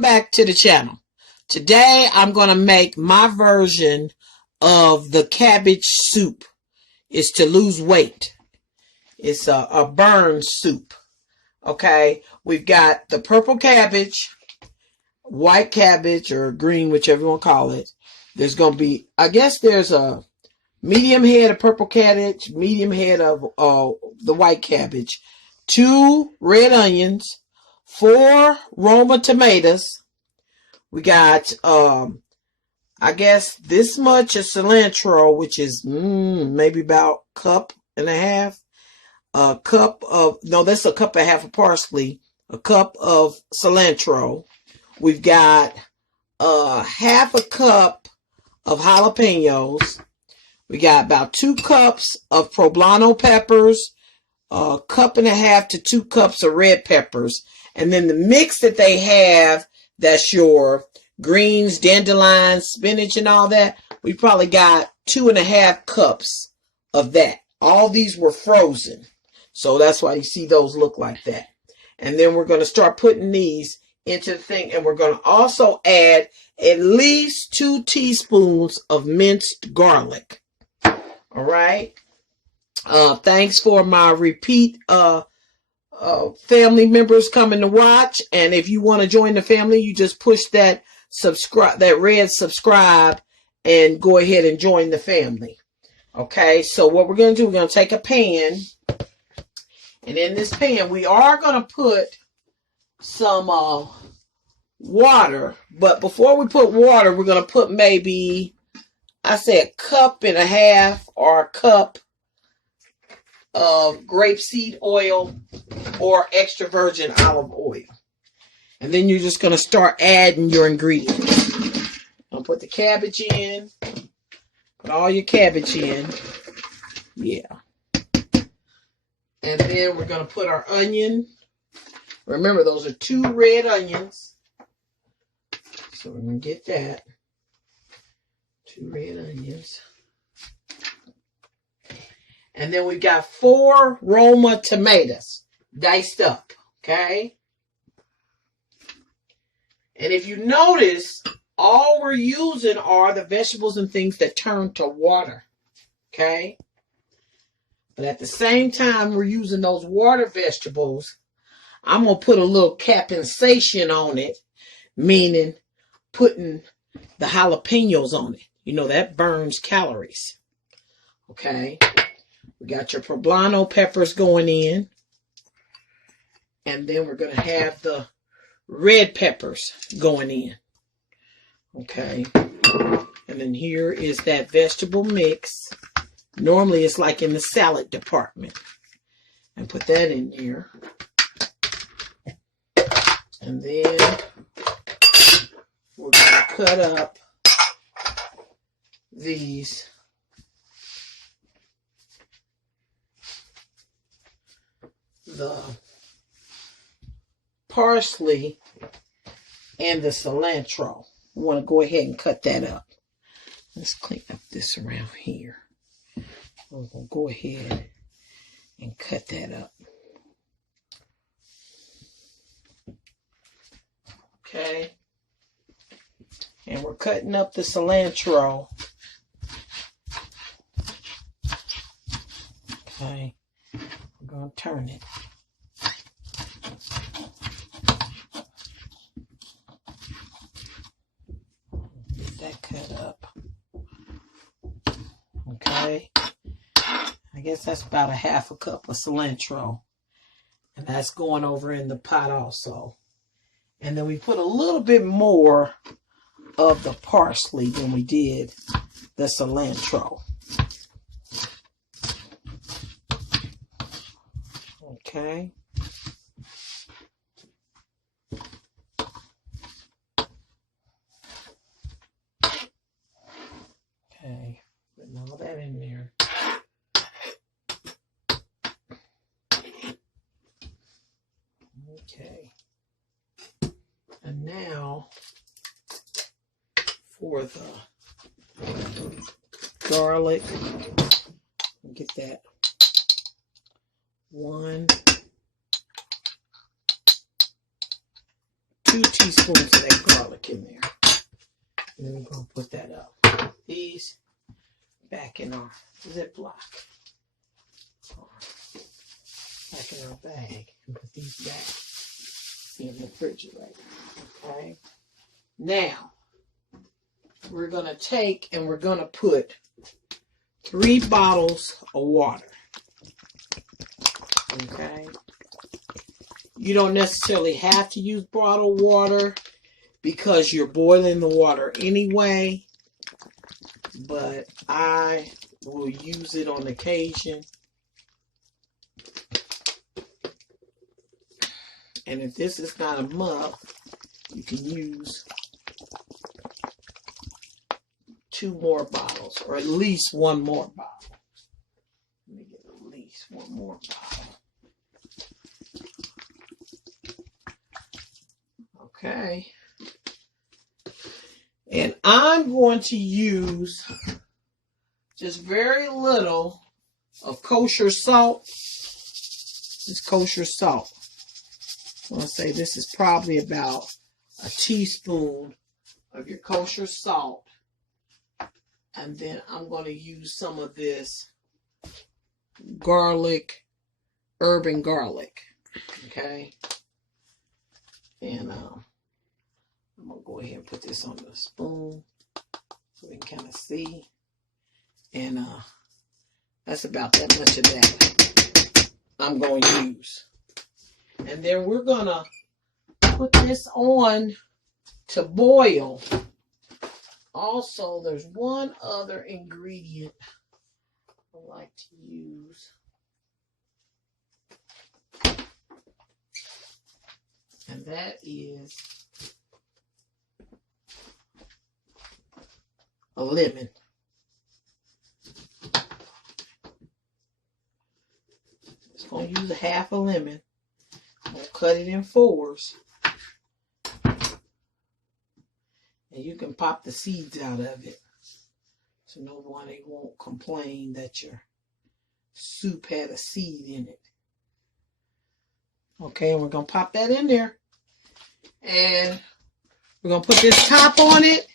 Back to the channel. Today I'm going to make my version of the cabbage soup. It's to lose weight. It's a burn soup. Okay, we've got the purple cabbage, white cabbage, or green, whichever you want to call it. There's going to be, I guess there's a medium head of purple cabbage, medium head of the white cabbage, 2 red onions, 4 Roma tomatoes. We got, I guess this much of cilantro, which is maybe about a cup and a half. A cup of, no, that's a cup and a half of parsley. A cup of cilantro. We've got half a cup of jalapenos. We got about 2 cups of poblano peppers. A cup and a half to 2 cups of red peppers. And then the mix that they have, that's your greens, dandelions, spinach, and all that. We probably got 2.5 cups of that. All these were frozen. So that's why you see those look like that. And then we're going to start putting these into the thing. And we're going to also add at least 2 teaspoons of minced garlic. All right. Thanks for my repeat family members coming to watch. And if you want to join the family, you just push that subscribe, that red subscribe, and go ahead and join the family. Okay, so what we're going to do, we're going to take a pan. And in this pan, we are going to put some water. But before we put water, we're going to put maybe, I say, a cup and a half or a cup of grapeseed oil or extra virgin olive oil. And then you're just going to start adding your ingredients. I'll put the cabbage in. Put all your cabbage in. Yeah. And then we're going to put our onion. Remember, those are 2 red onions. So we're going to get that. 2 red onions. And then we got 4 Roma tomatoes, diced up, okay? And if you notice, all we're using are the vegetables and things that turn to water, okay? But at the same time we're using those water vegetables, I'm going to put a little compensation on it, meaning putting the jalapenos on it. You know, that burns calories, okay? We got your poblano peppers going in. And then we're going to have the red peppers going in. Okay. And then here is that vegetable mix. Normally it's like in the salad department. And put that in here. And then we're going to cut up these the parsley and the cilantro. We want to go ahead and cut that up. Let's clean up this around here. We're going to go ahead and cut that up. Okay. And we're cutting up the cilantro. Okay. I'm going to turn it. Get that cut up. Okay. I guess that's about a half a cup of cilantro. And that's going over in the pot also. And then we put a little bit more of the parsley than we did the cilantro. Okay. Okay. Putting all that in there. Okay. And now for the garlic, get that 1, 2, 2 teaspoons of that garlic in there. And then we're going to put that up. These back in our Ziploc. Back in our bag. And put these back in the refrigerator. Okay. Now, we're going to take and we're going to put 3 bottles of water. Okay. You don't necessarily have to use bottled water because you're boiling the water anyway. But I will use it on occasion. And if this is not a mug, you can use 2 more bottles, or at least 1 more bottle. Let me get at least 1 more bottle. Okay. And I'm going to use just very little of kosher salt. This kosher salt. I want to say this is probably about a teaspoon of your kosher salt. And then I'm going to use some of this garlic, urban garlic. Okay. And I'm going to go ahead and put this on the spoon so we can kind of see. And that's about that much of that I'm going to use. And then we're going to put this on to boil. Also, there's one other ingredient I like to use. And that is a lemon. Just going to use a half a lemon. We'll cut it in 4s. And you can pop the seeds out of it. So nobody won't complain that your soup had a seed in it. Okay, and we're going to pop that in there. And we're going to put this top on it.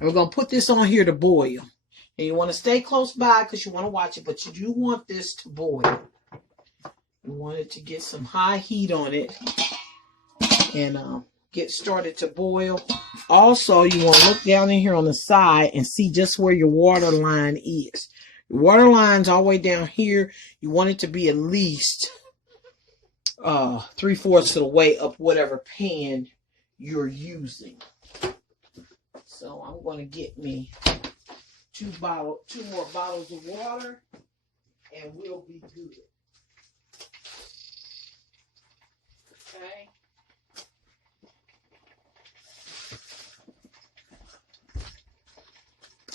And we're going to put this on here to boil. And you want to stay close by because you want to watch it. But you do want this to boil. You want it to get some high heat on it. And get started to boil. Also, you want to look down in here on the side and see just where your water line is. Your water line's all the way down here. You want it to be at least 3/4 of the way up whatever pan you're using. So I'm going to get me 2 more bottles of water and we'll be good. Okay.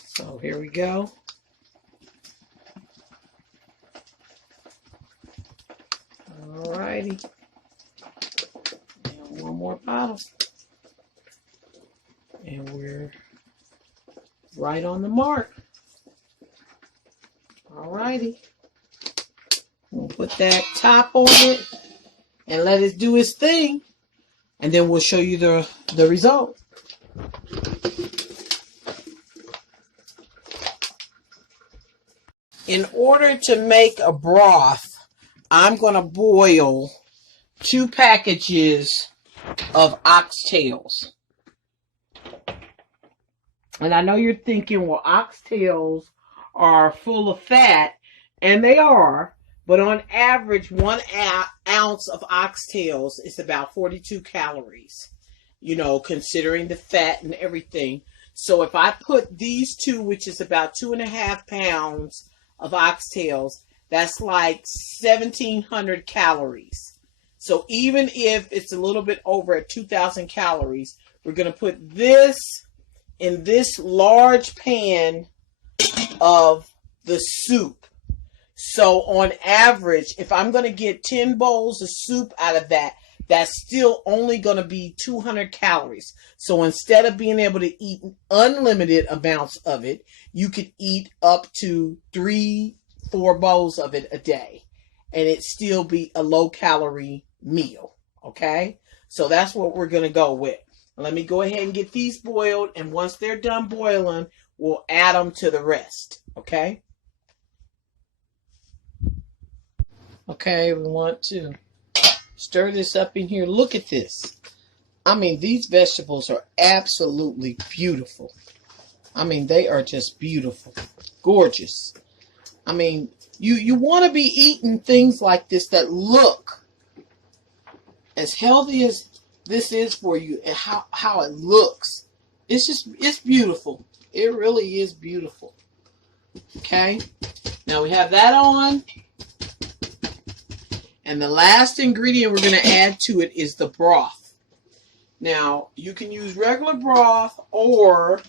So here we go. Alrighty. And 1 more bottle. And we're right on the mark. Alrighty. We'll put that top on it and let it do its thing. And then we'll show you the result. In order to make a broth, I'm going to boil 2 packages of oxtails. And I know you're thinking, well, oxtails are full of fat, and they are, but on average, 1 ounce of oxtails is about 42 calories, you know, considering the fat and everything. So if I put these 2, which is about 2.5 pounds of oxtails, that's like 1,700 calories. So even if it's a little bit over at 2,000 calories, we're going to put this in this large pan of the soup. So on average, if I'm going to get 10 bowls of soup out of that, that's still only going to be 200 calories. So instead of being able to eat unlimited amounts of it, you could eat up to 3-4 bowls of it a day. And it still be a low calorie meal. Okay? So that's what we're going to go with. Let me go ahead and get these boiled. And once they're done boiling, we'll add them to the rest. Okay? Okay, we want to stir this up in here. Look at this. I mean, these vegetables are absolutely beautiful. I mean, they are just beautiful. Gorgeous. I mean, you want to be eating things like this that look as healthy as this is for you, and how it looks. It's beautiful. It really is beautiful. Okay. Now we have that on. And the last ingredient we're going to add to it is the broth. Now, you can use regular broth, or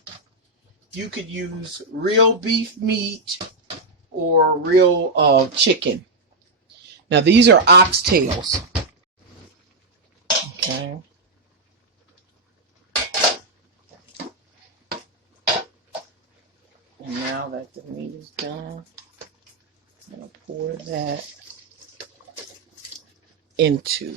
you could use real beef meat or real chicken. Now, these are oxtails. Okay. And now that the meat is done, I'm going to pour that into.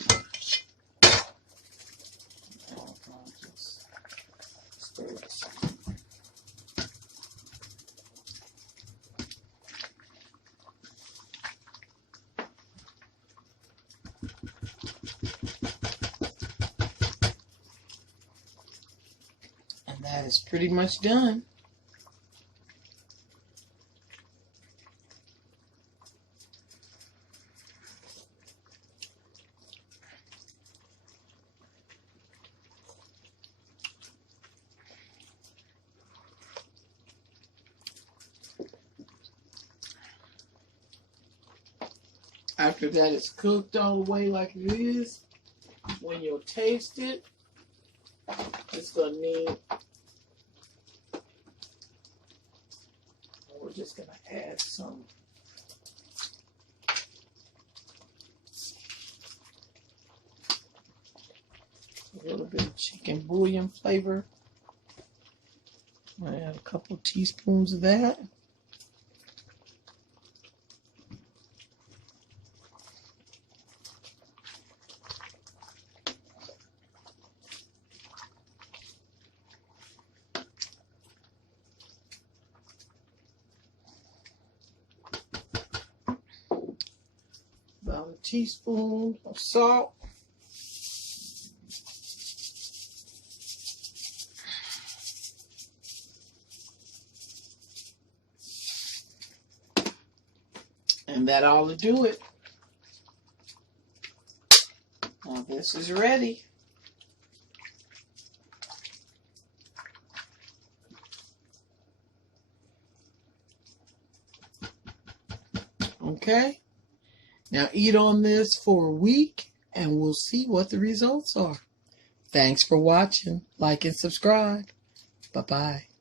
And that is pretty much done. After that is cooked all the way like it is, when you'll taste it, it's going to need, we're just going to add some a little bit of chicken bouillon flavor. I'm going to add a couple teaspoons of that. About a teaspoon of salt. And that ought to do it. Now this is ready. Okay. Now eat on this for a week and we'll see what the results are. Thanks for watching. Like and subscribe. Bye-bye.